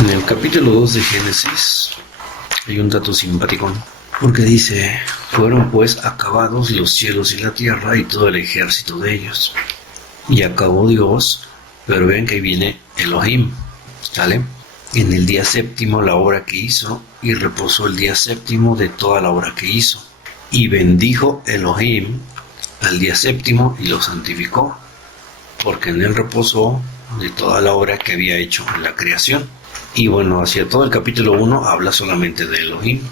En el capítulo 2 de Génesis hay un dato simpático, porque dice: fueron pues acabados los cielos y la tierra y todo el ejército de ellos. Y acabó Dios, pero ven que ahí viene Elohim, ¿sale? En el día séptimo la obra que hizo, y reposó el día séptimo de toda la obra que hizo. Y bendijo Elohim al día séptimo y lo santificó, porque en él reposó de toda la obra que había hecho en la creación. Y bueno, hacia todo el capítulo 1 habla solamente de Elohim,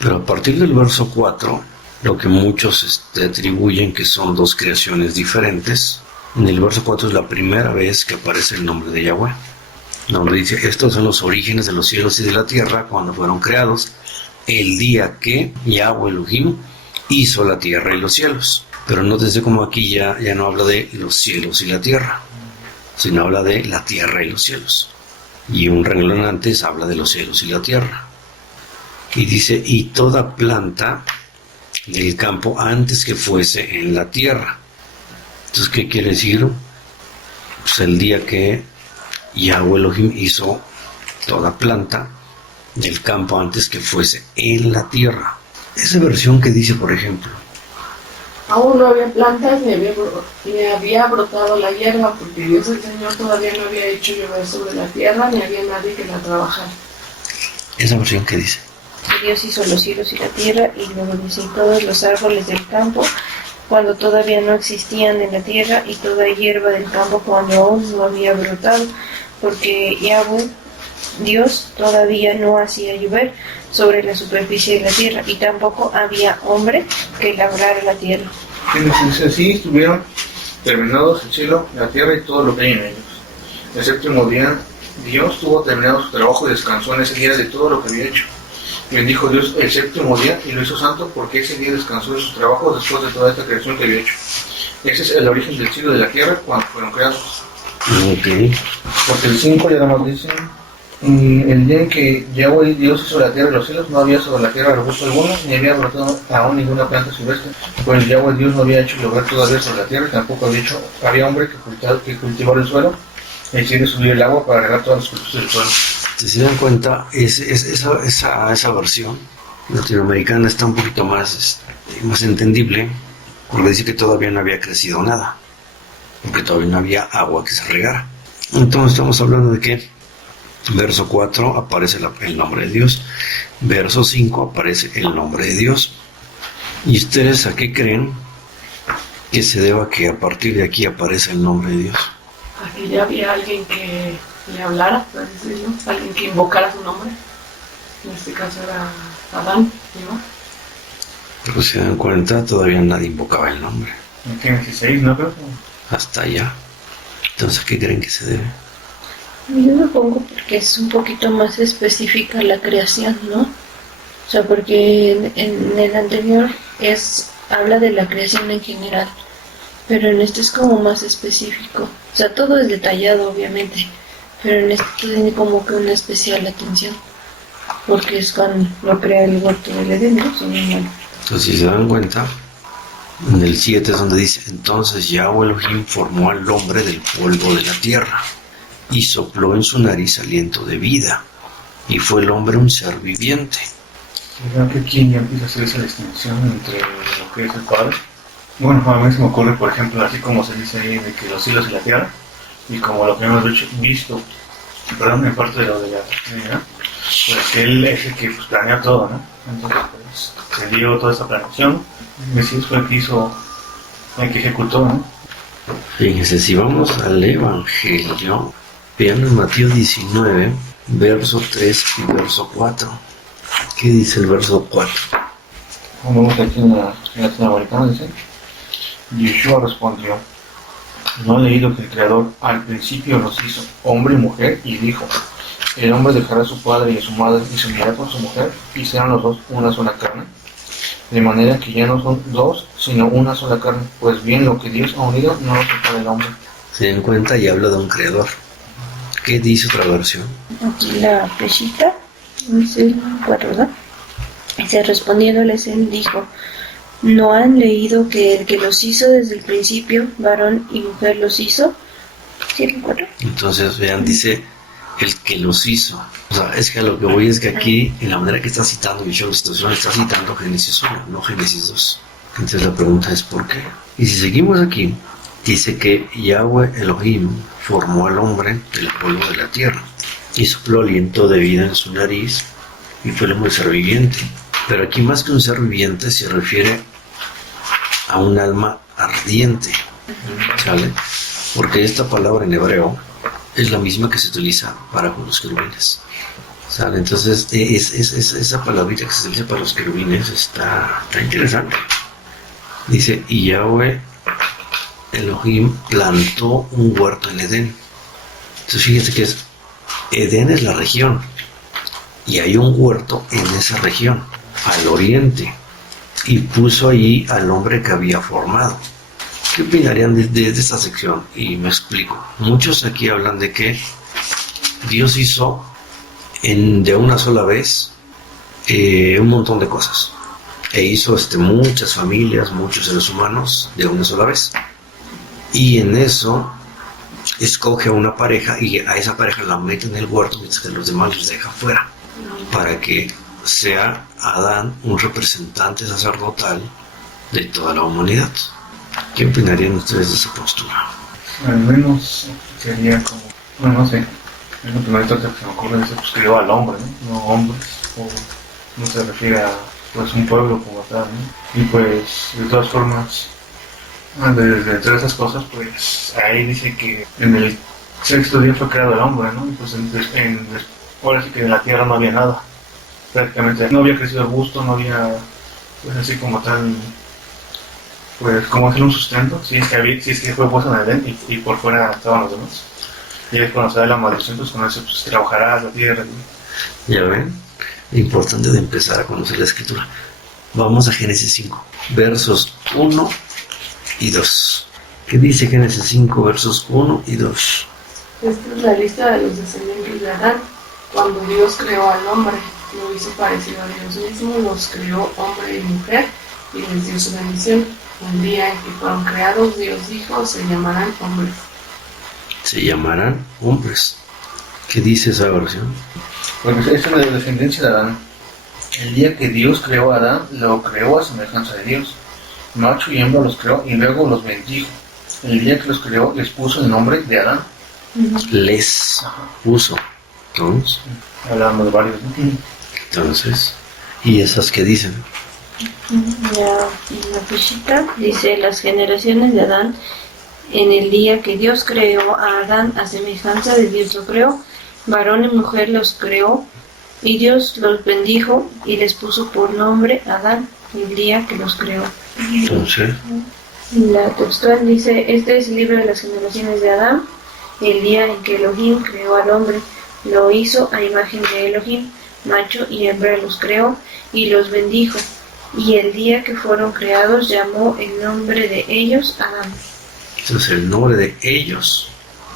pero a partir del verso 4, lo que muchos atribuyen que son dos creaciones diferentes. En el verso 4 es la primera vez que aparece el nombre de Yahweh, donde dice: estos son los orígenes de los cielos y de la tierra cuando fueron creados, el día que Yahweh Elohim hizo la tierra y los cielos. Pero nótese como aquí ya no habla de los cielos y la tierra, sino habla de la tierra y los cielos. Y un renglón antes habla de los cielos y la tierra. Y dice: y toda planta del campo antes que fuese en la tierra. Entonces, ¿qué quiere decir? Pues el día que Yahweh Elohim hizo toda planta del campo antes que fuese en la tierra. Esa versión que dice, por ejemplo: aún no había plantas ni había brotado la hierba, porque Dios el Señor todavía no había hecho llover sobre la tierra, ni había nadie que la trabajara. Esa versión que dice: Dios hizo los cielos y la tierra, y luego dice: todos los árboles del campo, cuando todavía no existían en la tierra, y toda hierba del campo cuando aún no había brotado, porque Yahweh, Dios, todavía no hacía llover sobre la superficie de la tierra, y tampoco había hombre que labrara la tierra. Entonces así estuvieron terminados el cielo, la tierra y todo lo que hay en ellos. El séptimo día Dios tuvo terminado su trabajo y descansó en ese día de todo lo que había hecho. Bendijo Dios el séptimo día y lo hizo santo, porque ese día descansó de sus trabajos después de toda esta creación que había hecho. Ese es el origen del cielo y de la tierra cuando fueron creados. Ok. Porque el 5 ya nada más dice: el día en que Yahweh Dios hizo la tierra y los cielos, no había sobre la tierra arbusto alguno, ni había brotado aún ninguna planta silvestre, pues Yahweh Dios no había hecho llover todavía sobre la tierra, y tampoco había hombre que cultivara el suelo, e hiciera subir el agua para regar todas las culturas del suelo. Si se dan cuenta, esa versión latinoamericana está un poquito más entendible, porque dice que todavía no había crecido nada, porque todavía no había agua que se regara. Entonces estamos hablando de que verso 4 aparece el nombre de Dios, verso 5 aparece el nombre de Dios. ¿Y ustedes a qué creen que se deba que a partir de aquí aparece el nombre de Dios? Aquí ya había alguien que le hablara, por decirlo, alguien que invocara su nombre. En este caso era Adán, ¿no? Pero si se dan cuenta, todavía nadie invocaba el nombre. En Génesis 6, ¿no creo? Hasta allá. Entonces, ¿a qué creen que se debe? Yo supongo porque es un poquito más específica la creación, ¿no? O sea, porque en el anterior habla de la creación en general, pero en este es como más específico. O sea, todo es detallado, obviamente, pero en este tiene como que una especial atención, porque es cuando lo crea el huerto del Edén, ¿no? Entonces, si se dan cuenta, en el 7 es donde dice: entonces Yahweh Elohim formó al hombre del polvo de la tierra, y sopló en su nariz aliento de vida, y fue el hombre un ser viviente. Creo que aquí ya empieza a hacerse la distinción entre lo que es el Padre. Bueno, a mí se me ocurre, por ejemplo, así como se dice ahí, de que los cielos y la tierra, y como lo que hemos visto, perdón, en parte de lo de la Trinidad, pues él es el que planea todo, ¿no? Entonces, pues, se dio toda esta planeación, Mesías fue el que hizo, el que ejecutó, ¿no? Fíjense, si vamos al Evangelio, vean en Mateo 19, verso 3 y verso 4. ¿Qué dice el verso 4? Como vemos aquí en la latinoamericana, dice: Yeshua respondió: ¿no han leído que el Creador al principio los hizo hombre y mujer? Y dijo: el hombre dejará a su padre y a su madre y se unirá con su mujer, y serán los dos una sola carne. De manera que ya no son dos, sino una sola carne. Pues bien, lo que Dios ha unido no lo separa el hombre. Se dan cuenta y habla de un creador. ¿Qué dice otra versión? Aquí la flechita, es el 4, ¿verdad? Dice: respondiéndoles él dijo: ¿no han leído que el que los hizo desde el principio, varón y mujer los hizo? ¿Sí, el 4? Entonces, vean, dice: el que los hizo. O sea, es que a lo que voy es que aquí, en la manera que está citando Yeshua la situación, está citando Génesis 1, no Génesis 2. Entonces la pregunta es ¿por qué? Y si seguimos aquí, dice que Yahweh Elohim formó al hombre del polvo de la tierra y sopló aliento de vida en su nariz y fue el hombre ser viviente. Pero aquí más que un ser viviente se refiere a un alma ardiente, ¿sale? Porque esta palabra en hebreo es la misma que se utiliza para los querubines, ¿sale? Entonces esa palabrita que se utiliza para los querubines está interesante. Dice, y Yahweh Elohim plantó un huerto en Edén. Entonces fíjense que Edén es la región y hay un huerto en esa región, al oriente, y puso allí al hombre que había formado. ¿Qué opinarían de esta sección? Y me explico. Muchos aquí hablan de que Dios hizo de una sola vez un montón de cosas. E hizo muchas familias, muchos seres humanos de una sola vez. Y en eso escoge a una pareja y a esa pareja la mete en el huerto mientras que los demás los deja fuera. Para que sea Adán un representante sacerdotal de toda la humanidad. ¿Qué opinarían ustedes de esa postura? Al menos sería como, bueno, no sé, es lo primero que se me ocurre, es pues creó al hombre, ¿no? No hombres, o no se refiere a pues un pueblo como tal, ¿no? Y pues de todas formas, de todas esas cosas, pues ahí dice que en el sexto día fue creado el hombre, ¿no? Y pues ahora sí que en la tierra no había nada, prácticamente no había crecido arbusto, no había pues así como tal, pues como hacer un sustento, si es que fue puesto en el Edén y por fuera estaban los demás. Y es cuando se da la maldición, pues con eso pues trabajarás la tierra. ¿Ya ven? Importante de empezar a conocer la escritura. Vamos a Génesis 5, versos 1 y 2. ¿Qué dice Génesis 5, versos 1 y 2? Esta es la lista de los descendientes de Adán. Cuando Dios creó al hombre, lo hizo parecido a Dios mismo, los creó hombre y mujer y les dio su bendición. El día en que fueron creados, Dios dijo, se llamarán hombres. Se llamarán hombres. ¿Qué dice esa oración? Porque esa es la descendencia de Adán. El día que Dios creó a Adán, lo creó a semejanza de Dios. Macho y hembra los creó y luego los bendijo. El día que los creó, les puso el nombre de Adán. Les puso. Entonces, hablando de varios, ¿no? Entonces, ¿y esas qué dicen? Ya, en la fichita dice las generaciones de Adán. En el día que Dios creó a Adán, a semejanza de Dios lo creó, varón y mujer los creó, y Dios los bendijo y les puso por nombre Adán, el día que los creó. Entonces, La textual dice, este es el libro de las generaciones de Adán, el día en que Elohim creó al hombre, lo hizo a imagen de Elohim, macho y hembra los creó y los bendijo, y el día que fueron creados llamó el nombre de ellos Adán. entonces el nombre de ellos,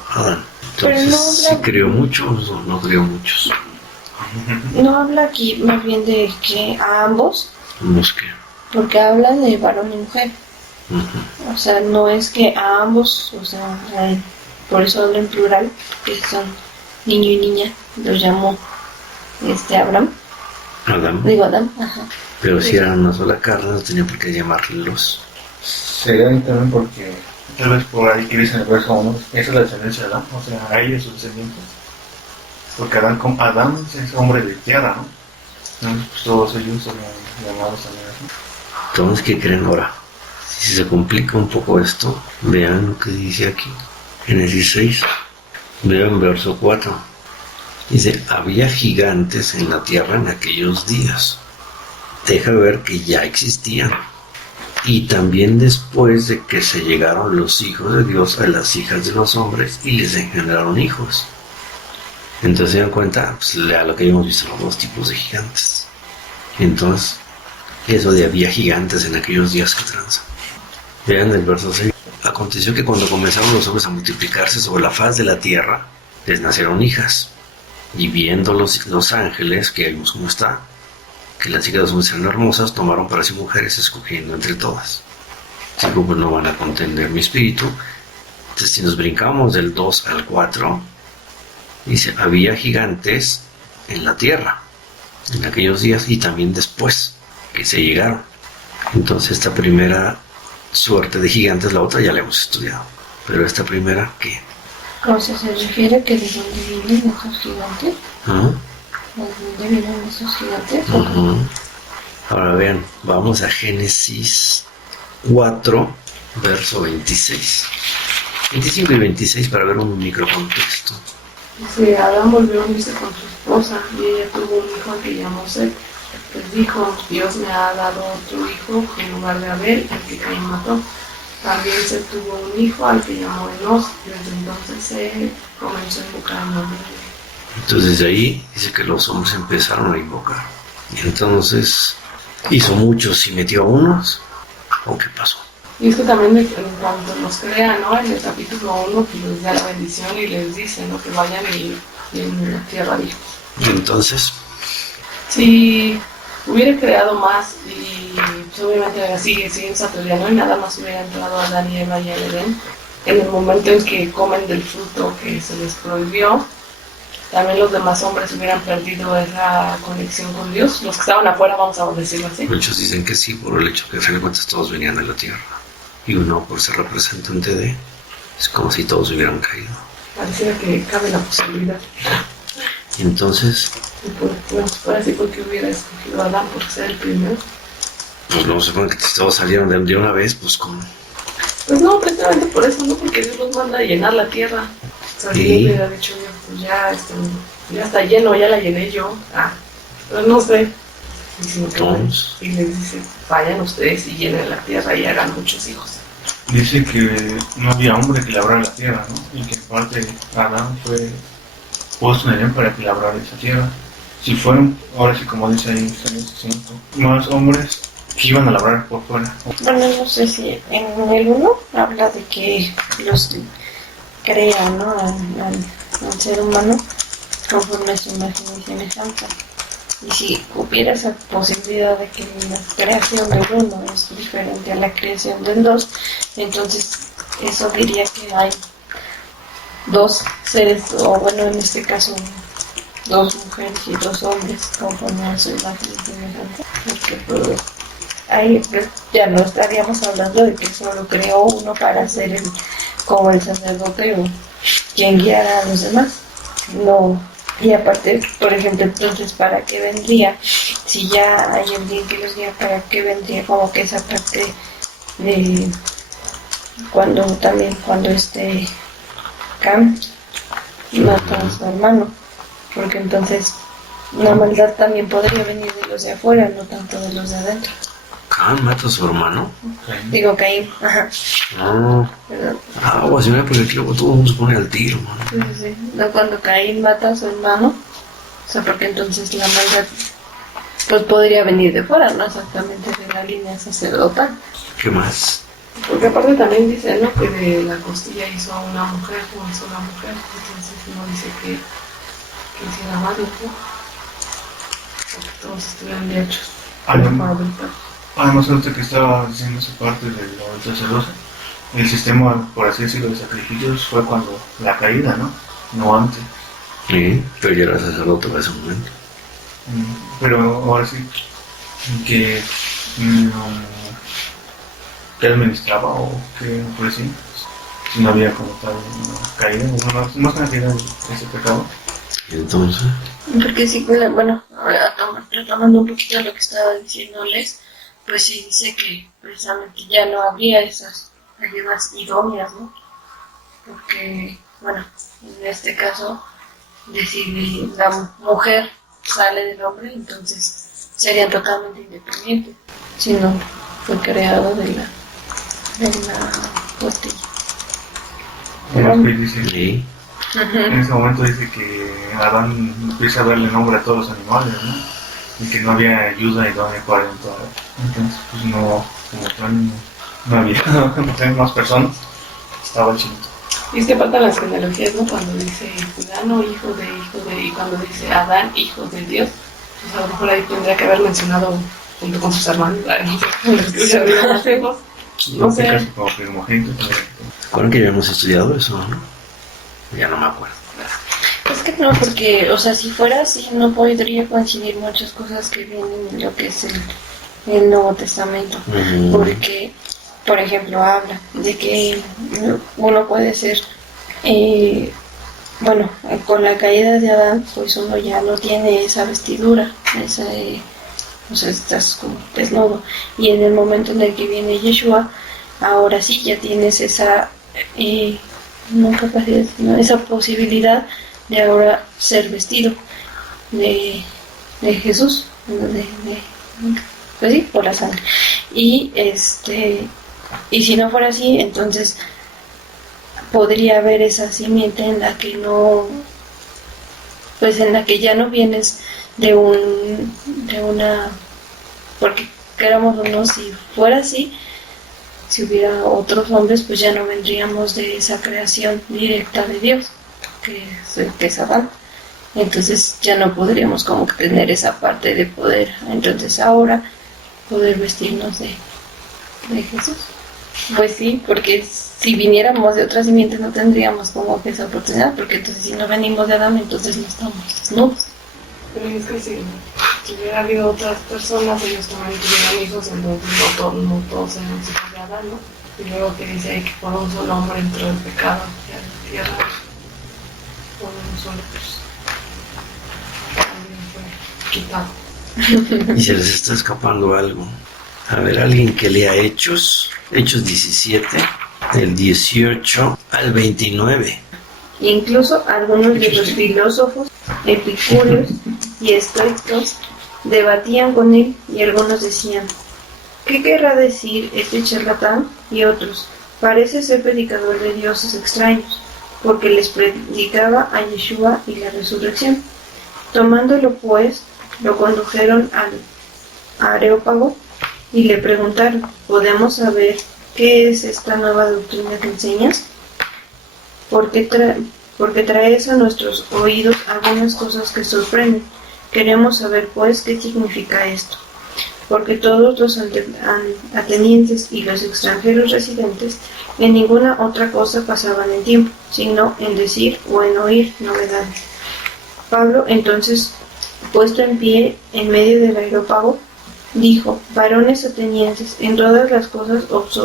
Adán. Pero Entonces, no habla- ¿sí creó muchos o no creó muchos? No habla aquí más bien de que a ambos, Unos que. porque habla de varón y mujer. Ujú. O sea, no es que a ambos, o sea, por eso habla en plural, que son niño y niña, los llamó Abraham, Adán. digo Adán, ajá. Pero si eran una sola carne, no tenía por qué llamarlos. Sería ahí también porque, tal vez por ahí que dice en el verso 1, esa es la descendencia de Adán, o sea, a ellos sus descendientes. Porque Adán es hombre de tierra, ¿no? Entonces, pues todos ellos son llamados también así. Entonces, ¿qué creen ahora? Si se complica un poco esto, vean lo que dice aquí. Génesis 6, vean verso 4. Dice, había gigantes en la tierra en aquellos días. Deja ver que ya existían. Y también después de que se llegaron los hijos de Dios a las hijas de los hombres y les engendraron hijos. Entonces se dan cuenta, pues, a lo que habíamos visto, los dos tipos de gigantes. Entonces, eso de había gigantes en aquellos días que transan. Vean el verso 6. Aconteció que cuando comenzaron los hombres a multiplicarse sobre la faz de la tierra, les nacieron hijas. Y viendo los ángeles, que vimos cómo está, que las hijas de los hombres eran hermosas, tomaron para sí mujeres, escogiendo entre todas. Así como pues no van a contender mi espíritu. Entonces, si nos brincamos del 2 al 4, Dice, había gigantes en la tierra en aquellos días y también después que se llegaron. Entonces esta primera suerte de gigantes, la otra ya la hemos estudiado. Pero esta primera, ¿qué? O sea, se refiere que de dónde vienen esos gigantes. ¿Ah? ¿De dónde vienen esos gigantes? Ujú. Ahora vean, vamos a Génesis 4, verso 26. 25 y 26 para ver un microcontexto. Dice, Adán volvió a unirse con su esposa y ella tuvo un hijo al que llamó Set. Pues dijo, Dios me ha dado otro hijo en lugar de Abel, al que Caín mató. También Set tuvo un hijo al que llamó Enos, y desde entonces se comenzó a invocar el nombre de Dios. Entonces de ahí dice que los hombres empezaron a invocar. Y entonces hizo muchos y metió a unos. ¿O qué pasó? Y es que también en cuanto los crea, ¿no? En el capítulo 1, pues les da la bendición y les dice, ¿no? Que vayan y en la tierra dijo. Y entonces, Si hubiera creado más y pues, obviamente sigue esa teoría, ¿no? Y nada más hubiera entrado a Adán y Eva y al Edén, en el momento en que comen del fruto que se les prohibió, también los demás hombres hubieran perdido esa conexión con Dios. Los que estaban afuera, vamos a decirlo así. muchos dicen que sí, por el hecho que a fin de cuentas todos venían de la tierra. Y uno, por ser representante de, es como si todos hubieran caído. Pareciera que cabe la posibilidad. Y entonces, Y bueno, por así porque hubiera escogido a Adán por ser el primero. pues no se supone que si todos salieron de una vez, pues como. Pues no, precisamente por eso, ¿no? Porque Dios los manda a llenar la tierra. O sea, si Sí. yo hubiera dicho, pues ya está lleno, ya la llené yo. Pero no sé. Y, sino que, Entonces, y les dice, vayan ustedes y llenen la tierra y hagan muchos hijos. Dice que no había hombre que labrara la tierra, ¿no? Y que en parte Adán fue puesto en Edén para que labrara esa tierra. Si fueron, ahora sí como dice ahí, Génesis 5, más hombres que iban a labrar por fuera. Bueno, no sé si en el 1 habla de que los crea, ¿no? Al ser humano conforme a su imagen y semejanza. Y si hubiera esa posibilidad de que la creación del uno es diferente a la creación del dos, entonces eso diría que hay dos seres, o bueno, en este caso, dos mujeres y dos hombres conforme a su imagen y semejanza. Porque pues, ahí pues, ya no estaríamos hablando de que solo creó uno para ser como el sacerdote o quien guiara a los demás. No. Y aparte, por ejemplo, entonces, ¿para qué vendría? Si ya hay alguien que los guía, ¿para qué vendría? Como que esa parte de cuando Cam mata a su hermano, porque entonces la maldad también podría venir de los de afuera, no tanto de los de adentro. Can mata a su hermano. Digo, Caín, ajá. No. Perdón. Pues mira, porque aquí luego todo el mundo se pone al tiro, mano. Sí, sí, sí. No, cuando Caín mata a su hermano, o sea, porque entonces la maldad pues podría venir de fuera, no exactamente de la línea sacerdotal. ¿Qué más? Porque aparte también dice, ¿no? Que de la costilla hizo a una mujer, o hizo una mujer. Entonces no dice que hiciera varios, ¿no? O que todos estuvieran bien hechos. Además, ahorita que estaba diciendo esa parte de lo del sacerdocio, el sistema, por así decirlo, de sacrificios fue cuando la caída, ¿no? No antes. Sí, pero ya era sacerdote para ese momento. Pero ahora sí, que que administraba o que por sí, si no había como tal una caída, no se caída ese pecado. Y entonces, Porque sí, bueno, ahora retomando un poquito lo que estaba diciéndoles, pues sí dice que precisamente ya no habría esas ayudas idóneas, ¿no? Porque, bueno, en este caso, si la mujer sale del hombre, entonces serían totalmente independientes, si no fue creado de la costilla. Además que dice, sí. en ese momento dice que Adán empieza a darle nombre a todos los animales, ¿no? Y que no había ayuda idónea para entrar. Entonces, pues no, como tal, no había más personas, estaba el chinito. Y es que faltan las genealogías, ¿no? Cuando dice fulano, hijo de, y cuando dice Adán, hijo de Dios, pues a lo mejor ahí tendría que haber mencionado junto con sus hermanos, no sé, los que hubiera habido más hijos. No sé. Casi como primogénito. ¿Recuerdan que ya hemos estudiado eso, no? Ya no me acuerdo. Es que No, porque, o sea, si fuera así, no podría coincidir muchas cosas que vienen en lo que es el Nuevo Testamento. Porque, por ejemplo, habla de que uno puede ser, bueno, con la caída de Adán, pues uno ya no tiene esa vestidura, o sea, estás como desnudo. Y en el momento en el que viene Yeshua, ahora sí ya tienes esa, no capacidad, sino esa posibilidad de ahora ser vestido de Jesús, pues sí, por la sangre. Y y si no fuera así, entonces podría haber esa simiente en la que no, pues en la que ya no vienes de una, porque queramos o no, si fuera así, si hubiera otros hombres, pues ya no vendríamos de esa creación directa de Dios, que es Adán. Entonces ya no podríamos como que tener esa parte de poder, entonces ahora poder vestirnos de Jesús. Pues sí, porque si viniéramos de otra simiente no tendríamos como que esa oportunidad, porque entonces si no venimos de Adán, entonces no estamos desnudos. Pero es que si hubiera habido otras personas, ellos también tuvieran hijos, entonces no todos eran hijos de Adán, ¿no? Y luego que dice ahí que por un solo hombre entró el pecado hacia la tierra, por un solo también fue quitado. Y se les está escapando algo. A ver, alguien que lea Hechos 17, del 18 al 29. Incluso algunos de los filósofos epicúreos y estoicos debatían con él, y algunos decían: ¿qué querrá decir este charlatán? Y otros: parece ser predicador de dioses extraños, porque les predicaba a Yeshua y la resurrección. Tomándolo pues, lo condujeron al Areópago y le preguntaron: ¿podemos saber qué es esta nueva doctrina que enseñas? Porque traes a nuestros oídos algunas cosas que sorprenden. Queremos saber pues qué significa esto. Porque todos los atenienses y los extranjeros residentes en ninguna otra cosa pasaban el tiempo, sino en decir o en oír novedades. Pablo entonces, puesto en pie en medio del Areópago, dijo: varones atenienses, en todas las cosas os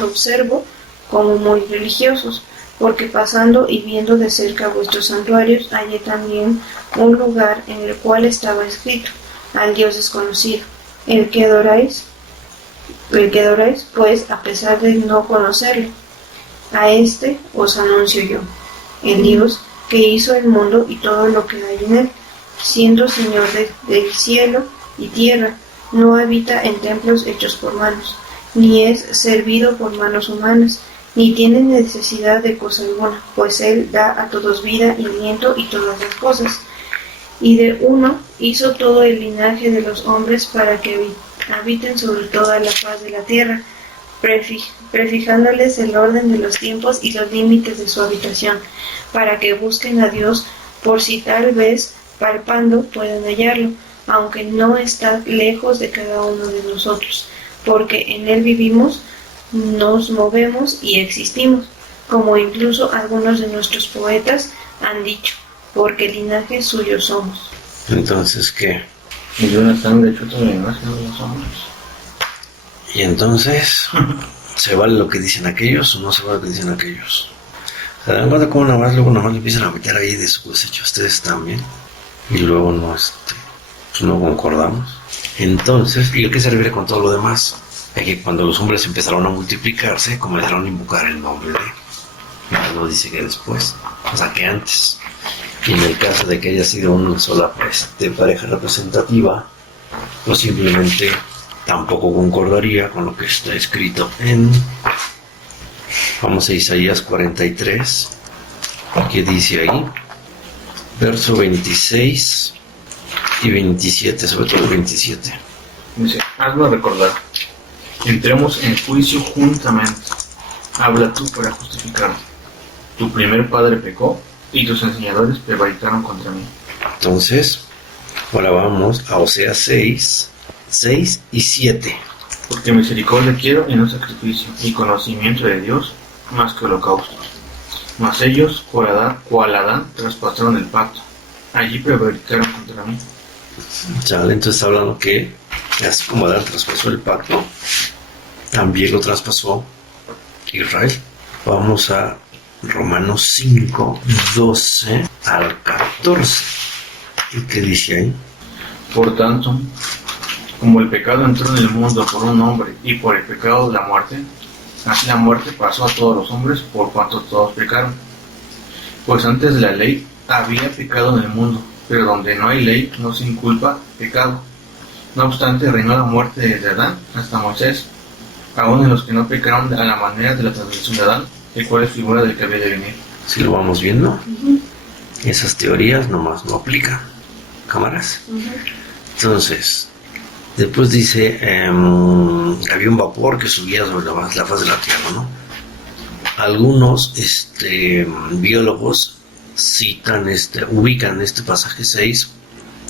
observo como muy religiosos, porque pasando y viendo de cerca vuestros santuarios, hallé también un lugar en el cual estaba escrito: al Dios desconocido, el que adoráis, pues a pesar de no conocerlo. A este os anuncio yo, el Dios que hizo el mundo y todo lo que hay en él, siendo Señor del cielo y tierra. No habita en templos hechos por manos, ni es servido por manos humanas, ni tiene necesidad de cosa alguna, pues Él da a todos vida y aliento y todas las cosas. Y de uno hizo todo el linaje de los hombres para que habiten sobre toda la faz de la tierra, prefijándoles el orden de los tiempos y los límites de su habitación, para que busquen a Dios por si tal vez, palpando, puedan hallarlo, aunque no está lejos de cada uno de nosotros, porque en Él vivimos, nos movemos y existimos, como incluso algunos de nuestros poetas han dicho, porque linaje suyo somos. Entonces, ¿qué? Y de una sangre chuta de imagen de los hombres. Y entonces, ¿se vale lo que dicen aquellos o no se vale lo que dicen aquellos? ¿Se dan cuenta cómo luego nomás le empiezan a meter ahí de su cosecha ustedes también? Y luego no concordamos. Entonces, ¿y a qué se refiere con todo lo demás? Es que cuando los hombres empezaron a multiplicarse, comenzaron a invocar el nombre de Él. No dice que después, o sea que antes. Y en el caso de que haya sido una sola pareja representativa, pues simplemente tampoco concordaría con lo que está escrito en, vamos a Isaías 43, que dice ahí, verso 26 y 27, sobre todo el 27. Dice: hazlo recordar, entremos en juicio juntamente, habla tú para justificarme. Tu primer padre pecó, y tus enseñadores prevaricaron contra mí. Entonces, ahora vamos a Oseas 6 y 7. Porque misericordia quiero y no sacrificio, y conocimiento de Dios más que holocausto. Mas ellos, cual Adán, traspasaron el pacto, allí prevaricaron contra mí. Sale, entonces está hablando que así como Adán traspasó el pacto, también lo traspasó Israel. Vamos a Romanos 5, 12 al 14. ¿Y qué dice ahí? Por tanto, como el pecado entró en el mundo por un hombre y por el pecado la muerte, así la muerte pasó a todos los hombres por cuanto todos pecaron. Pues antes de la ley había pecado en el mundo, pero donde no hay ley no se inculpa pecado. No obstante, reinó la muerte desde Adán hasta Moisés, aún en los que no pecaron a la manera de la transgresión de Adán, el cual es figura del que había de venir. Si lo vamos viendo, esas teorías nomás no aplican. ¿Cámaras? Entonces, después dice, había un vapor que subía sobre la faz de la Tierra, ¿no? Algunos biólogos ubican este pasaje 6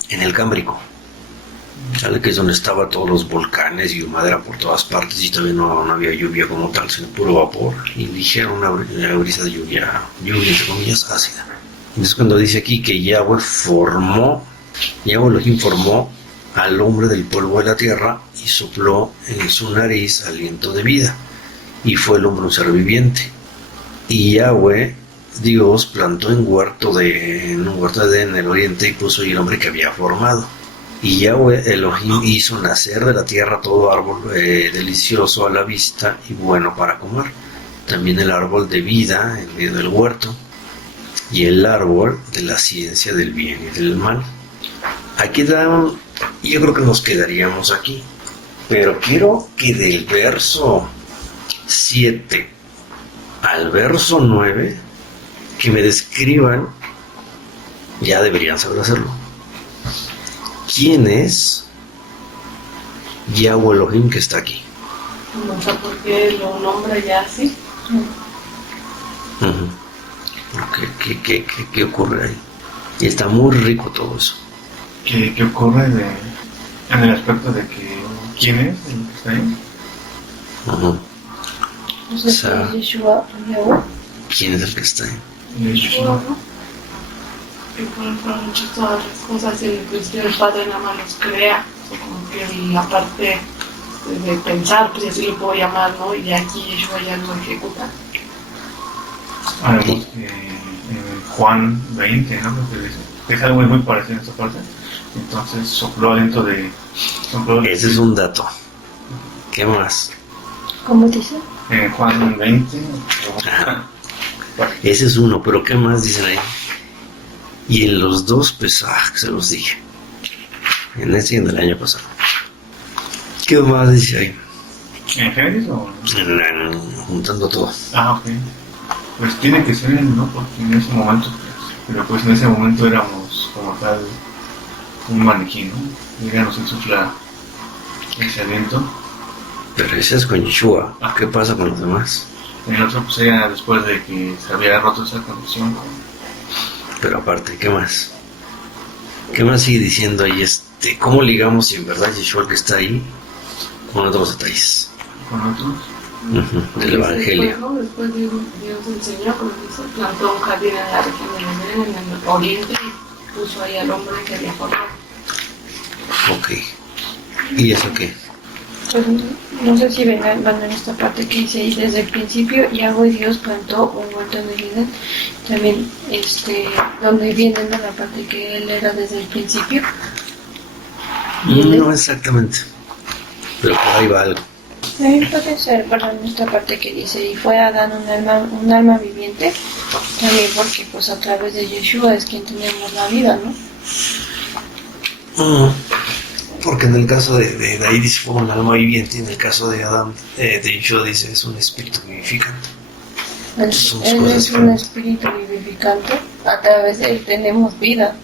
en el Cámbrico, ¿sale? Que es donde estaban todos los volcanes y humadera por todas partes y todavía no había lluvia como tal, sino puro vapor y ligera una brisa de lluvia entre comillas ácida. Entonces cuando dice aquí que Yahweh Elohim formó al hombre del polvo de la tierra y sopló en su nariz aliento de vida, y fue el hombre un ser viviente. Y Yahweh, Dios, plantó en un huerto de Edén en el oriente y puso ahí el hombre que había formado. Y Yahweh Elohim hizo nacer de la tierra todo árbol delicioso a la vista y bueno para comer. También el árbol de vida en medio del huerto y el árbol de la ciencia del bien y del mal. Aquí yo creo que nos quedaríamos aquí, pero quiero que del verso 7 al verso 9 que me describan, ya deberían saber hacerlo, quién es Yahweh Elohim que está aquí. No sé por qué lo nombra ya así. ¿Qué ocurre ahí? Y está muy rico todo eso. ¿Qué ocurre en el aspecto de que quién es el que está ahí? No sé si es Yeshua o Yahweh. ¿Quién es el que está ahí? Yeshua, ¿no? Que por ejemplo muchas todas las cosas en el Padre nada más los crea, o como que la parte de pensar, pues así lo puedo llamar, ¿no? Y aquí Yeshua ya lo ejecuta. Además que en Juan 20, ¿no? Que es algo muy parecido en esta parte. Entonces sopló aliento de... Ese es un dato. ¿Qué más? ¿Cómo dice? En Juan 20. Ese es uno, pero ¿qué más dicen ahí? Y en los dos Pesaj, se los dije. En ese y en el año pasado. ¿Qué más dice ahí? ¿En Génesis o...? Juntando todo. Ok. Pues tiene que ser él, ¿no? Porque en ese momento, pero pues en ese momento éramos como tal un maniquí, ¿no? Y nos insufla ese aliento. Pero ese es con Yeshua. ¿Qué pasa con los demás? En el otro pues era después de que se había roto esa condición. Pero aparte, ¿qué más? ¿Qué más sigue diciendo ahí? ¿Cómo ligamos si en verdad Yeshua el que está ahí con otros detalles? Con otros. Del Evangelio. Después Dios enseñó, como dice, plantó un jardín en la región de Edén, en el oriente, y puso ahí al hombre que había formado. Ok. ¿Y eso qué? Pues no sé si van en esta parte que dice, y desde el principio Yahweh Dios plantó un huerto en el Edén. También donde viene la parte que él era desde el principio. No exactamente. Pero por ahí va algo. También puede ser, perdón, esta parte que dice, y fue Adán un alma viviente, también porque pues a través de Yeshua es quien tenemos la vida, ¿no? Porque en el caso de ahí dice fue un alma viviente, y en el caso de Adán, de Yeshua dice es un espíritu vivificante. Él es un espíritu vivificante, a través de él tenemos vida,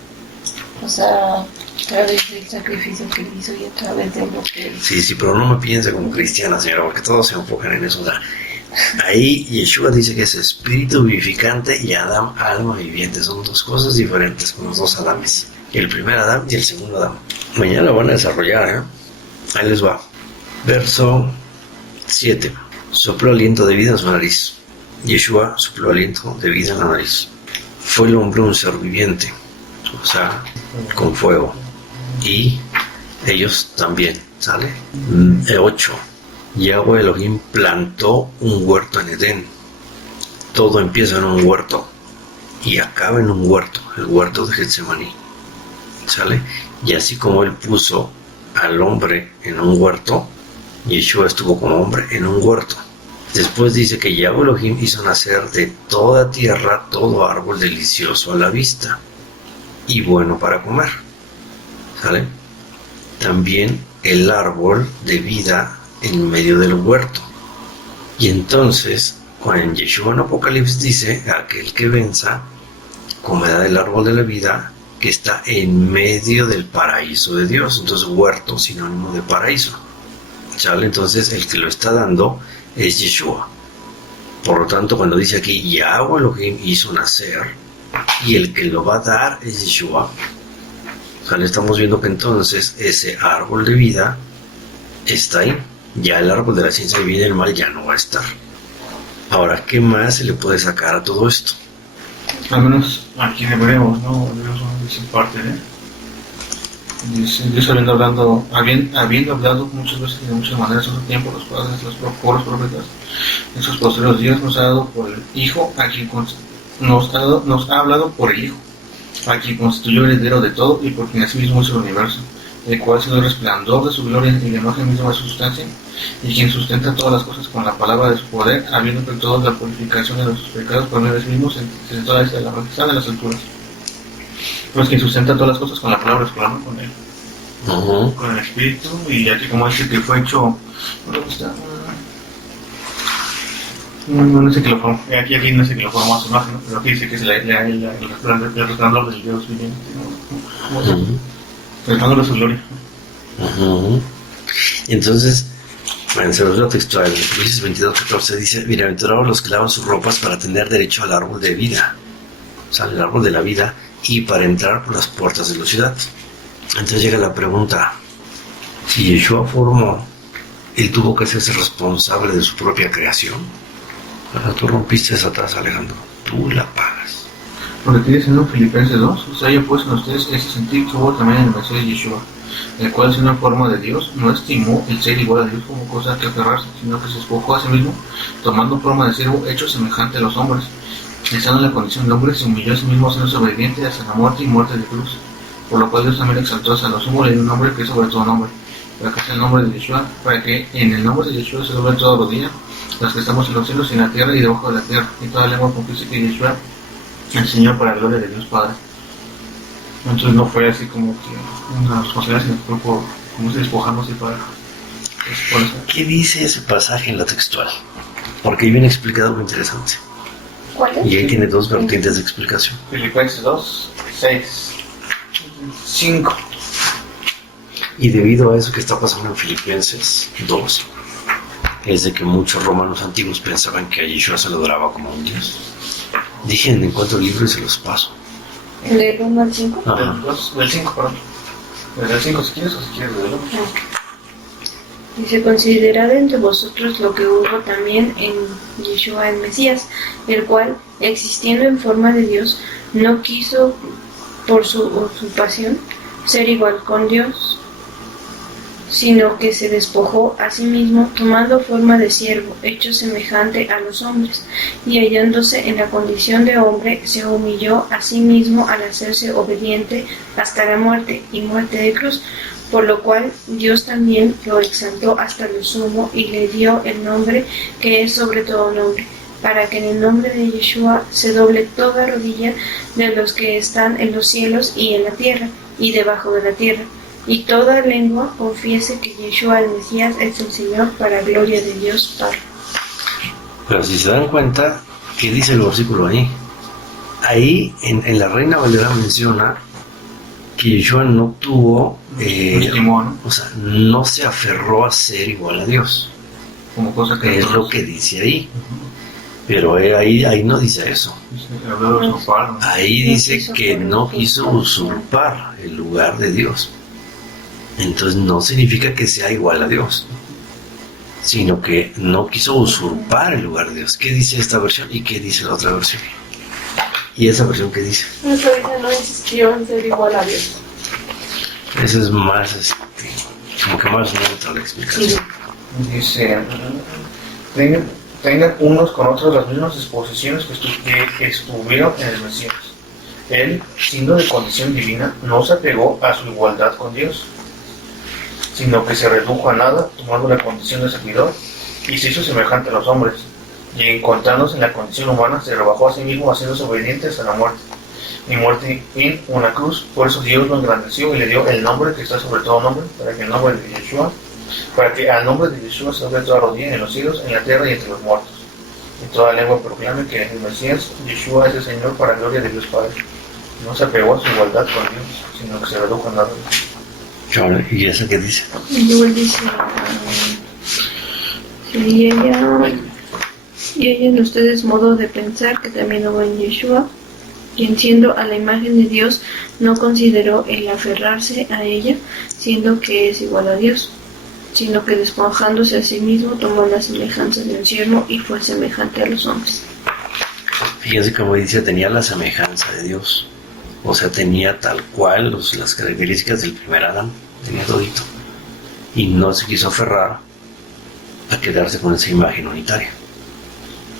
o sea, a través del sacrificio que él hizo y a través de lo que él... Sí, pero no me piense como cristiana, señora, porque todos se enfocan en eso. O sea, ahí Yeshua dice que es espíritu vivificante y Adán alma viviente. Son dos cosas diferentes, con los dos Adames. El primer Adán y el segundo Adán. Mañana lo van a desarrollar, ¿eh? Ahí les va. Verso 7. Sopló aliento de vida en su nariz. Yeshua sopló aliento de vida en la nariz. Fue el hombre un ser viviente. o sea, con fuego. Y ellos también, ¿sale? 8. Yahweh Elohim plantó un huerto en Edén. Todo empieza en un huerto y acaba en un huerto, el huerto de Getsemaní, ¿sale? Y así como él puso al hombre en un huerto, Yeshua estuvo como hombre en un huerto. Después dice que Yahweh Elohim hizo nacer de toda tierra todo árbol delicioso a la vista y bueno para comer, ¿sale? También el árbol de vida en medio del huerto. Y entonces, cuando Yeshua en Apocalipsis dice, aquel que venza comerá del árbol de la vida que está en medio del paraíso de Dios. Entonces, huerto, sinónimo de paraíso, ¿sale? Entonces, el que lo está dando es Yeshua. Por lo tanto, cuando dice aquí Yahweh Elohim hizo nacer, y el que lo va a dar es Yeshua, ¿sale? Estamos viendo que entonces ese árbol de vida está ahí. Ya el árbol de la ciencia del bien y del mal ya no va a estar. Ahora, ¿qué más se le puede sacar a todo esto? Al menos aquí en Hebreos, ¿no? Hebreos dice parte de. Dice, Dios habiendo hablado muchas veces y de muchas maneras en su tiempo, los padres, por los profetas, en sus posteriores días nos ha dado por el Hijo, a quien nos ha hablado por el Hijo, a quien constituyó heredero de todo y por quien asimismo es el universo, el cual es el resplandor de su gloria y la imagen misma de su sustancia, y quien sustenta todas las cosas con la palabra de su poder, habiendo efectuado la purificación de nuestros pecados por medio de sí mismos, en toda la majestad de las alturas. Pues quien sustenta todas las cosas con la palabra de su poder, con él, con el Espíritu, y aquí como dice que fue hecho, ¿dónde está? No sé que lo formó, aquí no sé que lo formó a su imagen, ¿no? Pero aquí dice que es el resplandor del Dios viviente, ¿no? El resplandor de su gloria. Entonces, en el textual, en Génesis 22:14 dice: bienaventurados los que lavan sus ropas para tener derecho al árbol de vida, o sea, el árbol de la vida, y para entrar por las puertas de la ciudad. Entonces llega la pregunta: si Yeshua formó, él tuvo que hacerse responsable de su propia creación. Ahora tú rompiste esa taza, Alejandro, tú la pagas. Porque aquí dice en Filipenses 2, o sea, haya pues en ustedes ese sentir que hubo también en el Mesías Yeshua, el cual, siendo en forma de Dios, no estimó el ser igual a Dios como cosa que aferrarse, sino que se despojó a sí mismo, tomando forma de siervo, hecho semejante a los hombres. Estando en la condición de hombre, se humilló a sí mismo, siendo obediente hasta la muerte y muerte de cruz. Por lo cual Dios también exaltó hasta lo sumo, le dio un nombre que es sobre todo nombre, para que sea el nombre de Yeshua, para que en el nombre de Yeshua se doble toda rodilla, las que estamos en los cielos y en la tierra y debajo de la tierra, y toda lengua confiese que Yeshua el Señor, para la gloria de Dios Padre. Entonces no fue así como que una responsabilidad, sino fue por como se despojándose para. ¿Qué dice ese pasaje en la textual? Porque ahí viene explicado algo interesante. ¿Cuál es? Y ahí tiene dos vertientes de explicación. Filipenses 2, 6, 5. Y debido a eso que está pasando en Filipenses 2, es de que muchos romanos antiguos pensaban que a Yeshua se lo adoraba como un dios. Dije, encuentro el libro y se los paso. ¿Del 1 al 5? Del 5, perdón. Del 5 si quieres o si quieres del 1. Dice: considerad entre vosotros lo que hubo también en Yeshua el Mesías, el cual, existiendo en forma de Dios, no quiso por su usurpación ser igual con Dios, sino que se despojó a sí mismo, tomando forma de siervo, hecho semejante a los hombres, y hallándose en la condición de hombre, se humilló a sí mismo al hacerse obediente hasta la muerte, y muerte de cruz, por lo cual Dios también lo exaltó hasta lo sumo, y le dio el nombre que es sobre todo nombre, para que en el nombre de Yeshua se doble toda rodilla de los que están en los cielos y en la tierra, y debajo de la tierra, y toda lengua confiese que Yeshua el Mesías es el Señor, para gloria de Dios Padre. Pero si se dan cuenta, ¿qué dice el versículo ahí? Ahí en la Reina Valera menciona que Yeshua no tuvo, ¿no? o sea, no se aferró a ser igual a Dios. Como cosa que es lo que dice ahí. Pero ahí no dice eso. Ahí dice que no quiso usurpar el lugar de Dios. Entonces no significa que sea igual a Dios, sino que no quiso usurpar el lugar de Dios. ¿Qué dice esta versión y qué dice la otra versión? ¿Y esa versión qué dice? Esta dice no insistió en ser igual a Dios. Esa es más, como que más neutra la explicación. Dice, tengan unos con otros las mismas disposiciones que estuvieron en el Mesías. Él, siendo de condición divina, no se apegó a su igualdad con Dios, sino que se redujo a nada, tomando la condición de servidor, y se hizo semejante a los hombres, y encontrándose en la condición humana, se rebajó a sí mismo, haciéndose obediente hasta la muerte, y muerte en una cruz. Por eso Dios lo engrandeció y le dio el nombre que está sobre todo nombre, para que al nombre de Yeshua se doble toda rodilla en los cielos, en la tierra y entre los muertos, y toda lengua proclame que el Mesías, Yeshua, es el Señor, para gloria de Dios Padre. No se apegó a su igualdad con Dios, sino que se redujo a nada. Ahora, ¿y esa qué dice? Y luego dice, y ella en ustedes modo de pensar que también hubo en Yeshua, quien siendo a la imagen de Dios no consideró el aferrarse a ella, siendo que es igual a Dios, sino que despojándose a sí mismo tomó la semejanza de un siervo y fue semejante a los hombres. Fíjense como dice, tenía la semejanza de Dios. O sea, tenía tal cual las características del primer Adán, tenía todito. Y no se quiso aferrar a quedarse con esa imagen unitaria.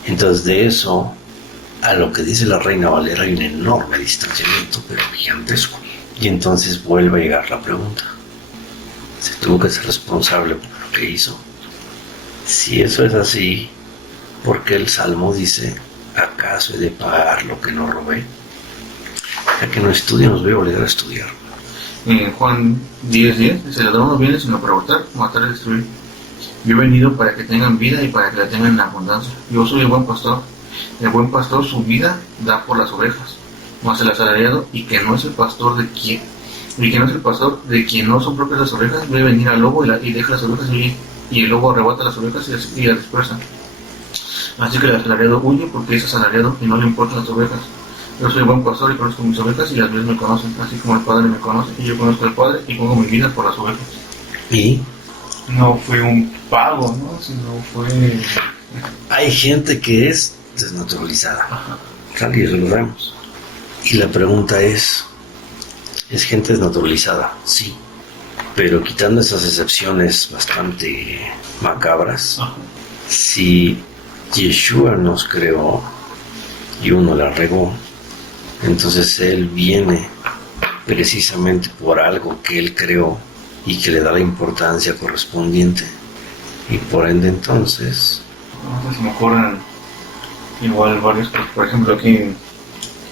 Entonces, de eso a lo que dice la Reina Valera hay un enorme distanciamiento, pero gigantesco. Y entonces vuelve a llegar la pregunta. ¿Se tuvo que ser responsable por lo que hizo? Si eso es así, ¿por qué el Salmo dice, acaso he de pagar lo que no robé? A que no estudie nos voy a obligar a estudiar. En Juan 10:10 dice, ladrón no viene sino para hurtar, matar y destruir. Yo he venido para que tengan vida y para que la tengan en abundancia. Yo soy el buen pastor. El buen pastor su vida da por las ovejas. Mas el asalariado, y que no es el pastor de quien no son propias las ovejas, debe venir al lobo y deja las ovejas y el lobo arrebata las ovejas y las dispersa. Así que el asalariado huye porque es asalariado y no le importan las ovejas. Yo soy buen pastor y conozco mis ovejas y las mías me conocen, así como el Padre me conoce y yo conozco al Padre y pongo mi vida por las ovejas. Y No fue un pago, ¿no? Sino fue... hay gente que es desnaturalizada. Tal y eso lo vemos. Y la pregunta ¿es gente desnaturalizada? Sí. Pero quitando esas excepciones bastante macabras, si Yeshua nos creó y uno la regó, entonces Él viene precisamente por algo que Él creó y que le da la importancia correspondiente. Y por ende entonces... se me ocurren igual varios, por ejemplo aquí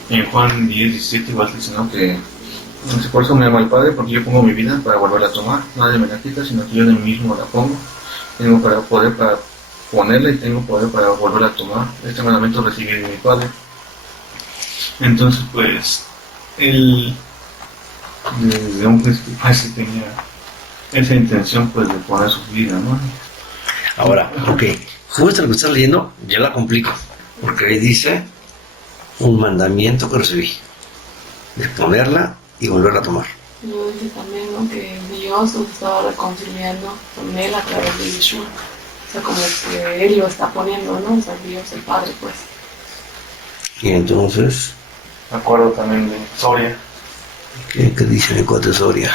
en Juan 10:17 igual dice, ¿no? Que por eso me ama el Padre, porque yo pongo mi vida para volverla a tomar. Nadie me la quita, sino que yo de mí mismo la pongo. Tengo poder para ponerla y tengo poder para volverla a tomar. Este mandamiento recibí de mi Padre. Entonces, pues, él desde un principio pues, tenía esa intención pues de poner su vida, ¿no? Ahora, ok, justo lo que estás leyendo, ya la complico, porque ahí dice un mandamiento que recibí, de ponerla y volverla a tomar. Luego dice también, ¿no?, que Dios nos estaba reconciliando con Él a través de Yeshua. O sea, como que Él lo está poniendo, ¿no? O sea, Dios el Padre, pues. Y entonces, Me acuerdo también de Soria, ¿qué dice mi cuate Soria?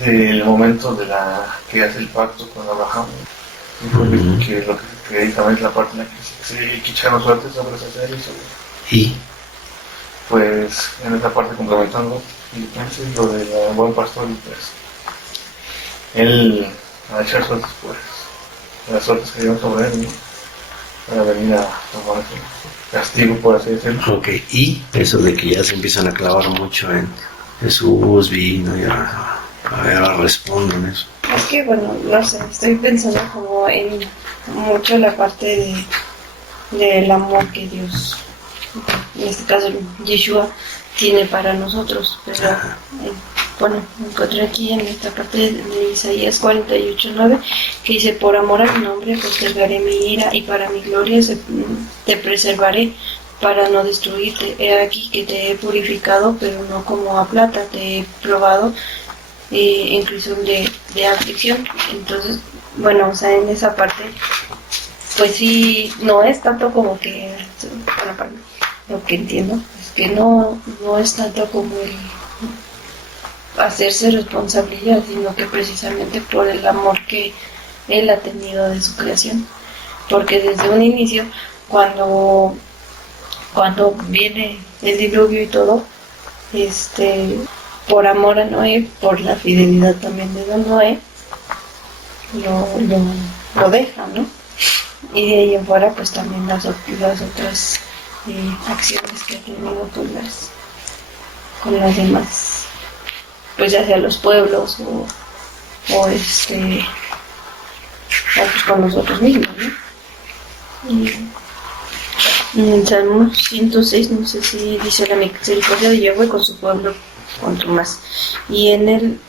del momento de que hace el pacto con Abraham. Que lo que ahí también es la parte en la que se quicharon suertes sobre esas series. Y Pues en esa parte complementando Filipenses, lo del buen pastor, y pues él a echar suertes, pues las suertes que dieron sobre él, ¿no? Para venir a tomar ese castigo, por así decirlo. ok, y eso de que ya se empiezan a clavar mucho en Jesús vino y ahora responden eso. Es que, bueno, no sé, estoy pensando como en mucho la parte del amor que Dios, en este caso Yeshua, tiene para nosotros. Pero, bueno, me encontré aquí en esta parte de Isaías 48:9, que dice, por amor a mi nombre postergaré mi ira y para mi gloria te preservaré para no destruirte. He aquí que te he purificado, pero no como a plata, te he probado incluso de aflicción. Entonces, bueno, o sea, en esa parte, pues sí, no es tanto como que, bueno, lo que entiendo es que no es tanto como el hacerse responsable ya, sino que precisamente por el amor que él ha tenido de su creación. Porque desde un inicio, cuando viene el diluvio y todo, por amor a Noé, por la fidelidad también de don Noé, lo deja, ¿no? Y de ahí en fuera, pues también las otras acciones que ha tenido con las demás, pues ya sea los pueblos o pues con nosotros mismos, ¿no? Y en el Salmo 106, no sé si dice la misericordia de Yahweh con su pueblo, cuanto más. Y en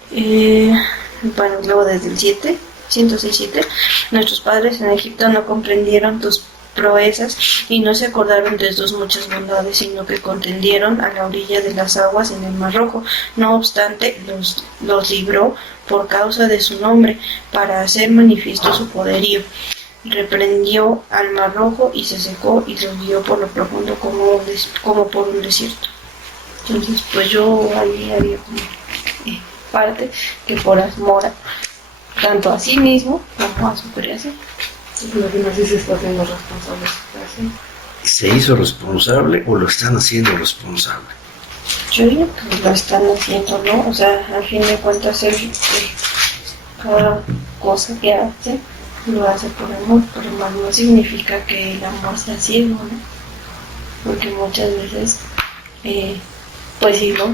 bueno, luego desde el 7, 106:7, nuestros padres en Egipto no comprendieron tus proezas y no se acordaron de tus muchas bondades, sino que contendieron a la orilla de las aguas en el Mar Rojo. No obstante, los libró por causa de su nombre, para hacer manifiesto su poderío. Reprendió al Mar Rojo y se secó, y los guió por lo profundo como por un desierto. Entonces, pues yo ahí haría como parte que por amor tanto a sí mismo como a su creación. Lo que no sé si se está haciendo responsable de su creación. ¿Se hizo responsable o lo están haciendo responsable? Yo digo que lo están haciendo, ¿no? O sea, al fin de cuentas, cada cosa que hace lo hace por amor, pero no significa que el amor sea ciego, ¿no? Porque muchas veces, pues sí, ¿no?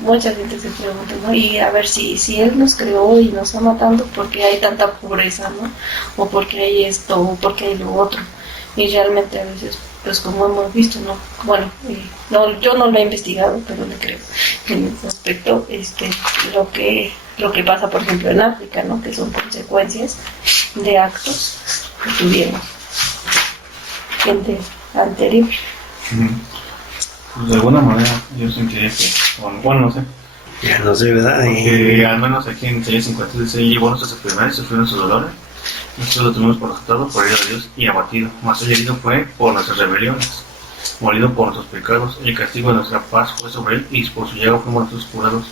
Mucha gente se pregunta, ¿no? Y a ver, si Él nos creó y nos ama tanto, ¿por qué hay tanta pobreza, ¿no? O ¿por qué hay esto, o por qué hay lo otro? Y realmente a veces, pues como hemos visto, ¿no? Bueno, no, yo no lo he investigado, pero le creo en ese aspecto, lo que pasa, por ejemplo, en África, ¿no? Que son consecuencias de actos que tuvieron gente anterior. Pues de alguna manera yo sentiría que, bueno, no sé, Ya no sé, ¿verdad? porque al menos aquí en Isaías 56 él llevó nuestras enfermedades, sufrió nuestros dolores, nosotros lo tuvimos por resultado, por ir a Dios y abatido, mas él herido fue por nuestras rebeliones, molido por nuestros pecados, el castigo de nuestra paz fue sobre él, y por su llaga fuimos nosotros curados.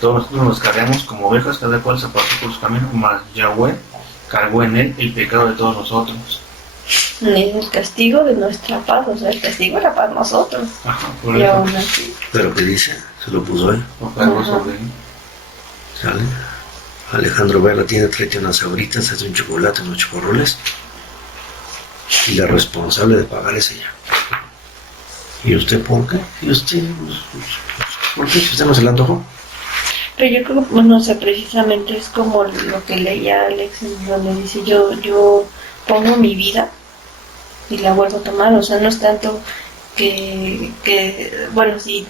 Todos nosotros nos cargamos como ovejas, cada cual se apartó por su camino, mas Yahweh cargó en él el pecado de todos nosotros. Es el castigo de nuestra paz, o sea, el castigo era para nosotros. Ajá, por Y eso aún así, ¿Pero qué dice? Se lo puso él. lo cargó Ajá. sobre él. ¿Sale? Alejandro va a la tienda, tráete unas sabritas, hace un chocolate, unos chocorroles. Y la responsable de pagar es ella. ¿Y usted por qué? ¿Y usted? ¿Por qué? Si usted no se le antojó. pero yo creo, bueno, o sea, precisamente es como lo que leía Alex, en donde dice, yo pongo mi vida y la vuelvo a tomar, o sea, no es tanto que bueno, sí,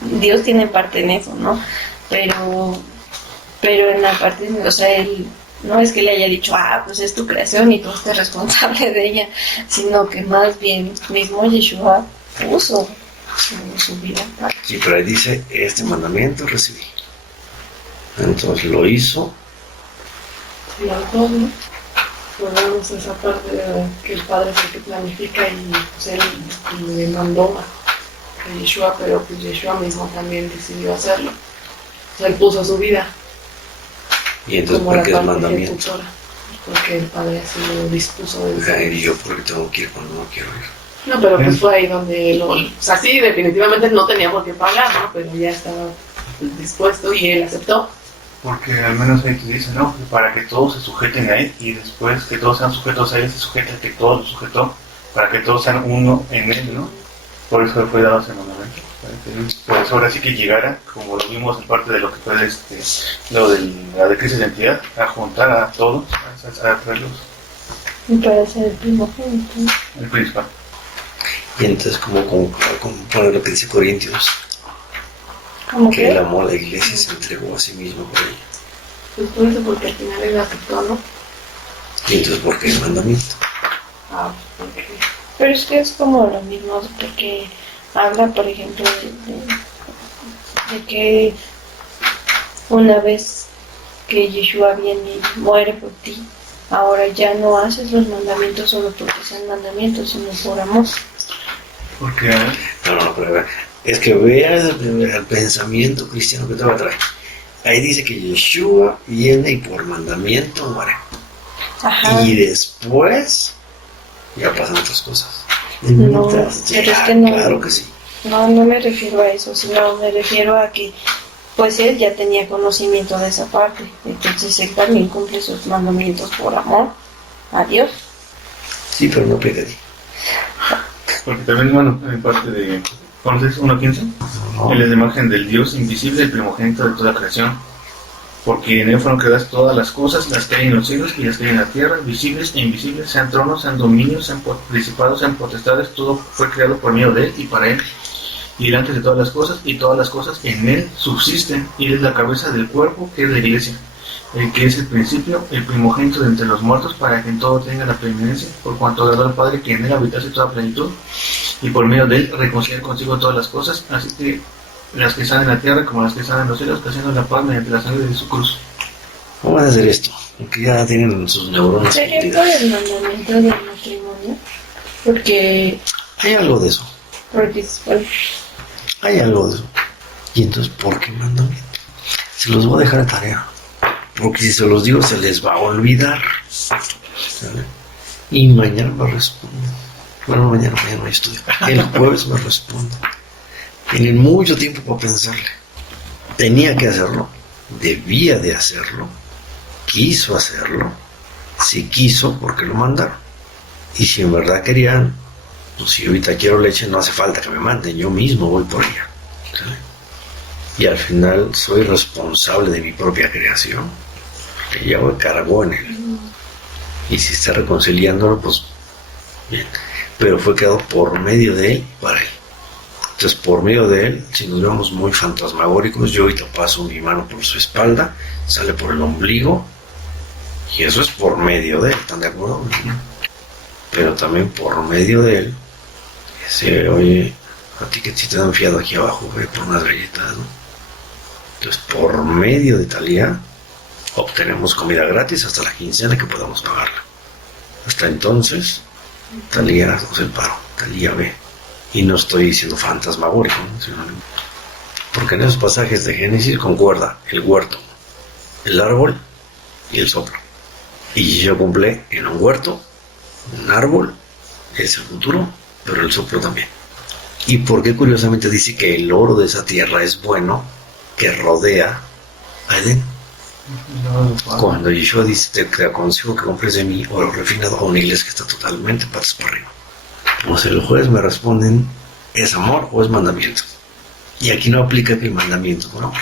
Dios tiene parte en eso, ¿no? Pero en la parte, o sea, él no es que le haya dicho, pues es tu creación y tú estés responsable de ella, sino que más bien mismo Yeshua puso su vida. Sí, pero ahí dice, este mandamiento recibí. Entonces lo hizo. Y al todo, ¿no? Volvemos a esa parte de que el Padre es el que planifica y pues él le mandó a Yeshua, pero pues Yeshua mismo también decidió hacerlo. O sea, él puso su vida Y entonces, como ¿por la qué es parte mandamiento? ejecutora, porque el Padre así lo dispuso O sea, desde y yo porque tengo que ir cuando no quiero ir. No, pero pues fue ahí donde o sea, sí, definitivamente no tenía por qué pagar, ¿no? Pero ya estaba dispuesto y él aceptó. Porque al menos ahí te dice, ¿no? Para que todos se sujeten a él y después que todos sean sujetos a él, se sujeta al que todos lo sujetó, para que todos sean uno en él, ¿no? Por eso fue dado ese mandamiento. Por eso ahora sí que llegara, como lo vimos en parte de lo que fue lo de la de crisis de identidad, a juntar a todos, a traerlos, Y para ser el primogénito. el principal. Y entonces, como pone lo que dice Corintios, ¿Cómo que el que? amor a la iglesia se entregó a sí mismo por ella. Pues por eso, porque al final él aceptó, ¿no? Y entonces, ¿por qué el mandamiento? Porque Pero es que es como lo mismo, porque habla, por ejemplo, de que una vez que Yeshua viene y muere por ti, ahora ya no haces los mandamientos solo porque sean mandamientos, sino por amor. Porque No, pero es que veas el pensamiento cristiano que te va a traer. Ahí dice que Yeshua viene y por mandamiento muere. Ajá. Y después ya pasan otras cosas. No, Mientras pero llega, es que no. claro que sí. No me refiero a eso, sino me refiero a que pues él ya tenía conocimiento de esa parte, entonces él también cumple sus mandamientos por amor a Dios. Sí, pero no peca ahí. porque también, bueno, en parte de Génesis 1:15, él es la imagen del Dios invisible, el primogénito de toda creación. Porque en él fueron creadas todas las cosas, las que hay en los cielos y las que hay en la tierra, visibles e invisibles, sean tronos, sean dominios, sean principados, sean potestades, todo fue creado por medio de él y para él. Y delante de todas las cosas, y todas las cosas en él subsisten, y él es la cabeza del cuerpo, que es la iglesia, el que es el principio, el primogénito de entre los muertos, para que en todo tenga la preeminencia, por cuanto agradó al Padre que en él habitase toda plenitud, y por medio de él reconciliar consigo todas las cosas, así que las que están en la tierra como las que están en los cielos, haciendo la paz mediante la sangre de su cruz. Vamos a hacer esto, porque ya tienen sus neuronas ¿Sería por fundidas. el mandamiento del matrimonio? Porque Hay algo de eso, bueno, hay algo de eso. Y entonces, ¿por qué mandamiento? Se los voy a dejar de tarea, porque si se los digo se les va a olvidar. ¿Sale? Y mañana me respondo. Bueno, mañana no estudio. El jueves me respondo. Tienen mucho tiempo para pensarle. Tenía que hacerlo, debía de hacerlo, quiso hacerlo. Si quiso, porque lo mandaron. Y si en verdad querían, pues si ahorita quiero leche, no hace falta que me manden, yo mismo voy por ella. ¿Sale? Y al final soy responsable de mi propia creación, que ya me cargó en él. Y si está reconciliándolo, pues bien. Pero fue creado por medio de él, para él. Entonces, por medio de él, si nos vemos muy fantasmagóricos, yo ahorita paso mi mano por su espalda, sale por el ombligo, y eso es por medio de él, ¿están de acuerdo? Pero también por medio de él, oye, a ti que si te dan fiado aquí abajo, ve por unas galletas, ¿no? Entonces, por medio de Talía, obtenemos comida gratis hasta la quincena que podamos pagarla. Hasta entonces, Talía nos el paro, Talía ve. Y no estoy diciendo fantasmagórico, ¿no? Porque en esos pasajes de Génesis concuerda el huerto, el árbol y el soplo. Y yo cumplí en un huerto, un árbol, es el futuro, pero el soplo también. ¿Y por qué curiosamente dice que el oro de esa tierra es bueno, que rodea a Edén? Cuando Yeshua dice, te aconsejo que compres de mí oro refinado a una iglesia que está totalmente patas para arriba. O sea, los jueces me responden, ¿es amor o es mandamiento? Y aquí no aplica que el mandamiento con amor.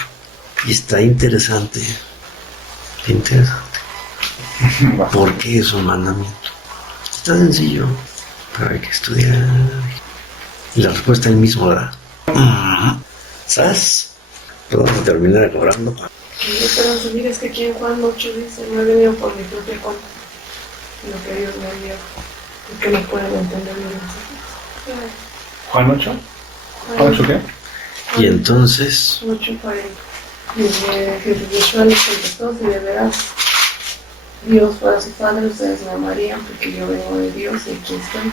Y está interesante. ¿Por qué es un mandamiento? Está sencillo, pero hay que estudiar. Y la respuesta él mismo da. ¿Sabes? Podemos terminar cobrando. Pero subir es que aquí en Juan 8 dice, no he venido por mi propia cuenta, lo que Dios me envió. Y que no pueden entender mi mensaje. ¿Juan 8? ¿Juan 8 qué? Y entonces, 8:40. Dice, Yeshua les contestó, si de veras Dios fuera su padre, ustedes me amarían, porque yo vengo de Dios y aquí estoy.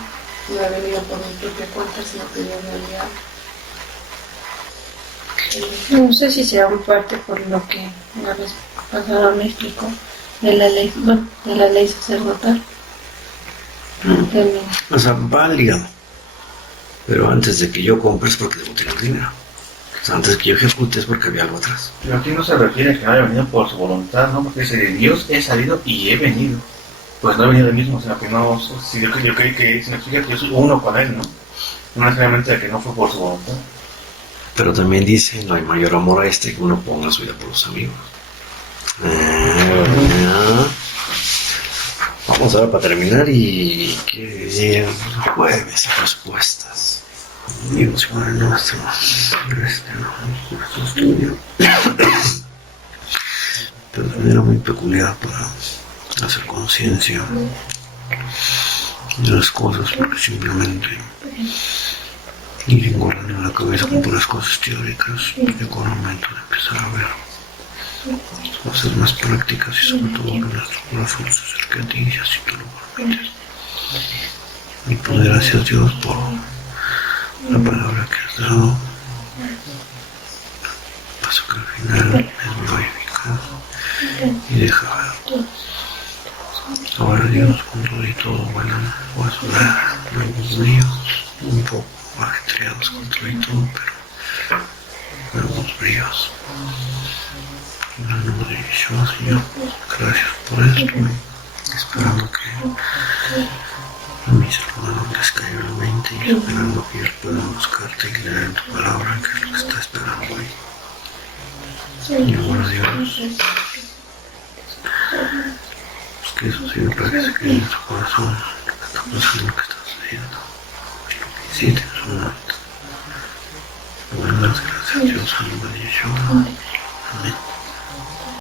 No he venido por mi propia cuenta, sino que Dios me ha enviado. no sé si sea un parte por lo que una vez pasada me explicó de la ley, bueno, de la ley sacerdotal. También. o sea, va ligado. Pero antes de que yo compre es porque debo tener dinero. O sea, antes de que yo ejecute es porque había algo atrás. Pero aquí no se refiere a que no haya venido por su voluntad, ¿no? Porque dice, Dios he salido y he venido. Pues no he venido del mismo, sino que no, si yo creí que significa que yo soy uno con él, ¿no? No necesariamente que no fue por su voluntad. Pero también dice, no hay mayor amor a este que uno ponga su vida por los amigos. Vamos ahora para terminar y que jueves respuestas. Dios, Padre nuestro, nuestro estudio. Pero de manera muy peculiar para hacer conciencia de las cosas, porque simplemente ir engordando la cabeza con puras cosas teóricas, y llegó el momento de empezar a ver cosas más prácticas y sobre todo que nuestro corazón se acerque a ti, si tú lo permites. Y pues gracias Dios la palabra que has dado, paso que al final es muy eficaz y deja ver. Ahora Dios controle todo, bueno, voy a sonar nuevos días, un poco ajetreados controle todo, pero nuevos bríos. En el nombre de Yeshua, Señor, gracias por esto, esperando que mis hermanos les caiga en la mente y esperando que ellos puedan buscarte y leer en tu palabra, que es lo que está esperando hoy. Y ahora Dios, pues que eso sí me parece que en su corazón está pasando lo que está sucediendo, y lo que hiciste en su momento. Bueno, las gracias Dios, en el nombre de Yeshua.